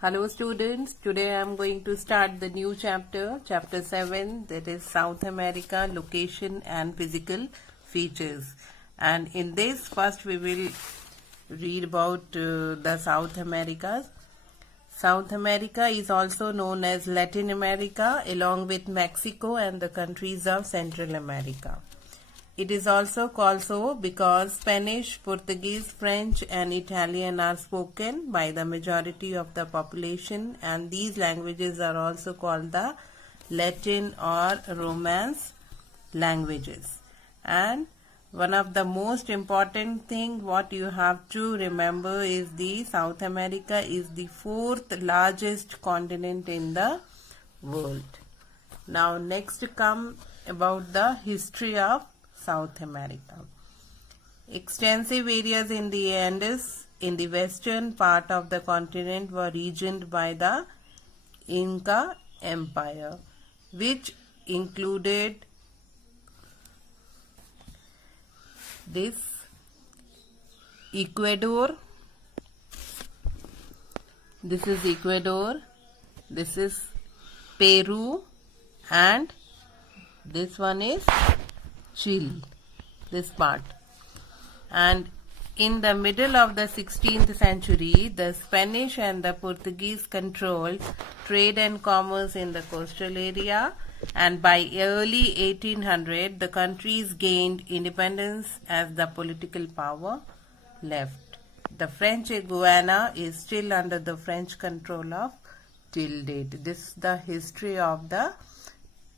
Hello students, today I am going to start the new chapter, chapter 7, that is South America, location and physical features. And in this, first we will read about the South America. South America is also known as Latin America along with Mexico and the countries of Central America. It is also called so because Spanish, Portuguese, French and Italian are spoken by the majority of the population, and these languages are also called the Latin or Romance languages. And one of the most important thing what you have to remember is the South America is the fourth largest continent in the world. Now next come about the history of South America. Extensive areas in the Andes in the western part of the continent were regioned by the Inca Empire, which included this Ecuador, this is Peru, and this one is Chile, this part. And in the middle of the 16th century, the Spanish and the Portuguese controlled trade and commerce in the coastal area, and by early 1800 the countries gained independence as the political power left. The French Guiana is still under the French control of till date. This is the history of the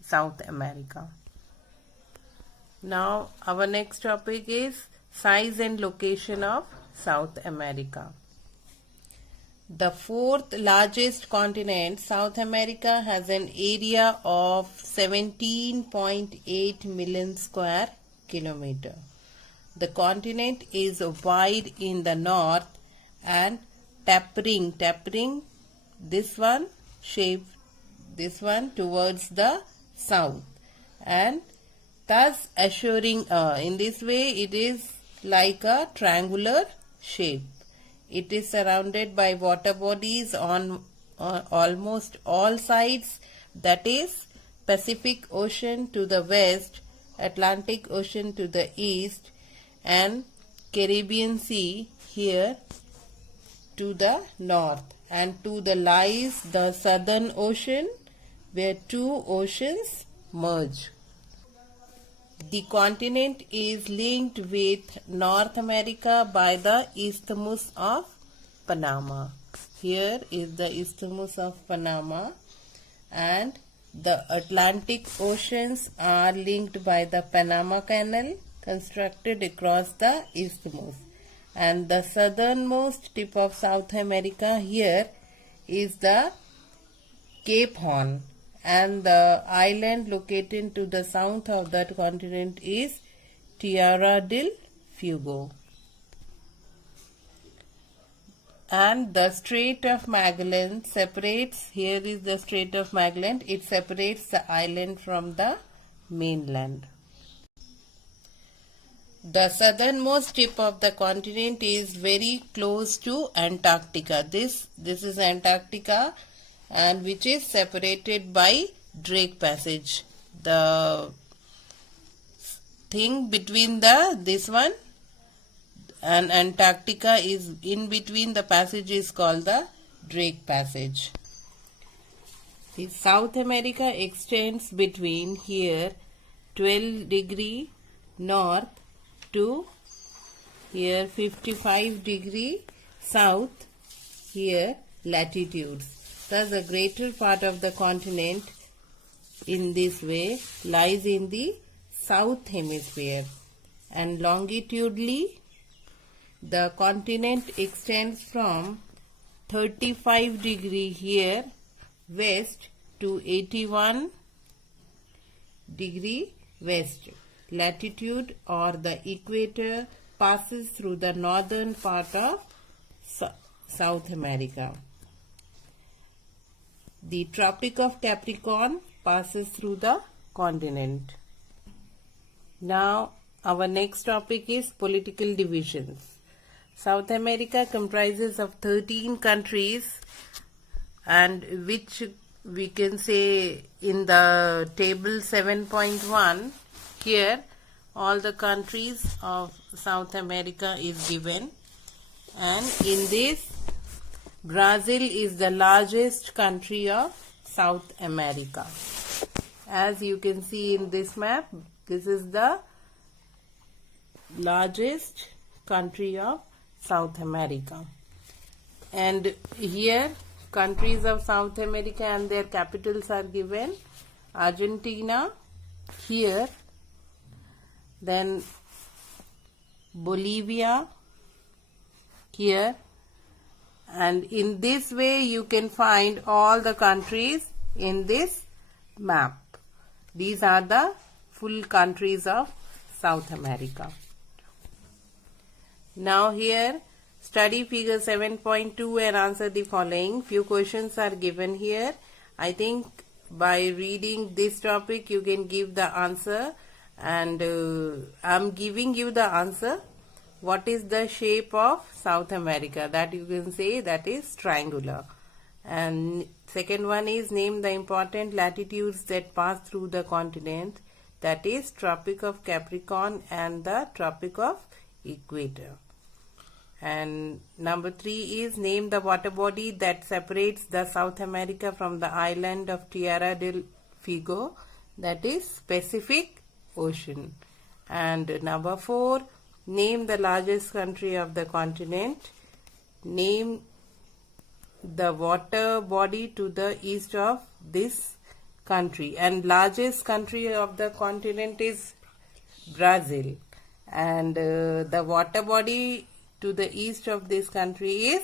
South America. Now our next topic is size and location of South America. The fourth largest continent, South America, has an area of 17.8 million square kilometer. The continent is wide in the north and tapering this one towards the south, and thus assuring in this way it is like a triangular shape. It is surrounded by water bodies on almost all sides, that is Pacific Ocean to the west, Atlantic Ocean to the east, and Caribbean Sea here to the north, and to the lies the Southern Ocean where two oceans merge. The continent is linked with North America by the Isthmus of Panama. Here is the Isthmus of Panama, and the Atlantic Oceans are linked by the Panama Canal constructed across the Isthmus. And the southernmost tip of South America here is the Cape Horn, and the island located to the south of that continent is Tierra del Fuego. And the Strait of Magellan separates, here is the Strait of Magellan, it separates the island from the mainland. The southernmost tip of the continent is very close to Antarctica. This is Antarctica, and which is separated by Drake Passage. The thing between this one and Antarctica is in between the passage is called the Drake Passage. The South America extends between here 12 degree north to here 55 degree south here latitudes. Thus the greater part of the continent in this way lies in the south hemisphere, and longitudinally the continent extends from 35 degree here west to 81 degree west latitude, or the equator passes through the northern part of South America. The Tropic of Capricorn passes through the continent. Now our next topic is political divisions. South America comprises of 13 countries and which we can say in the table 7.1 here all the countries of South America is given, and in this Brazil is the largest country of South America. As you can see in this map, this is the largest country of South America. And here countries of South America and their capitals are given. Argentina here, then Bolivia here, and in this way you can find all the countries in this map. These are the full countries of South America. Now here study figure 7.2 and answer the following. Few questions are given here. I think by reading this topic you can give the answer, and I am giving you the answer. What is the shape of South America? That you can say that is triangular. And second one is name the important latitudes that pass through the continent. That is Tropic of Capricorn and the Tropic of Equator. And number 3 is name the water body that separates the South America from the island of Tierra del Fuego. That is Pacific Ocean. And number 4, name the largest country of the continent. Name the water body to the east of this country. And largest country of the continent is Brazil. And the water body to the east of this country is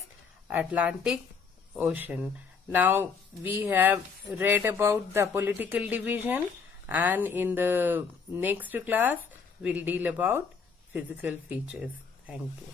Atlantic Ocean. Now we have read about the political division, and in the next class we'll deal about physical features. Thank you.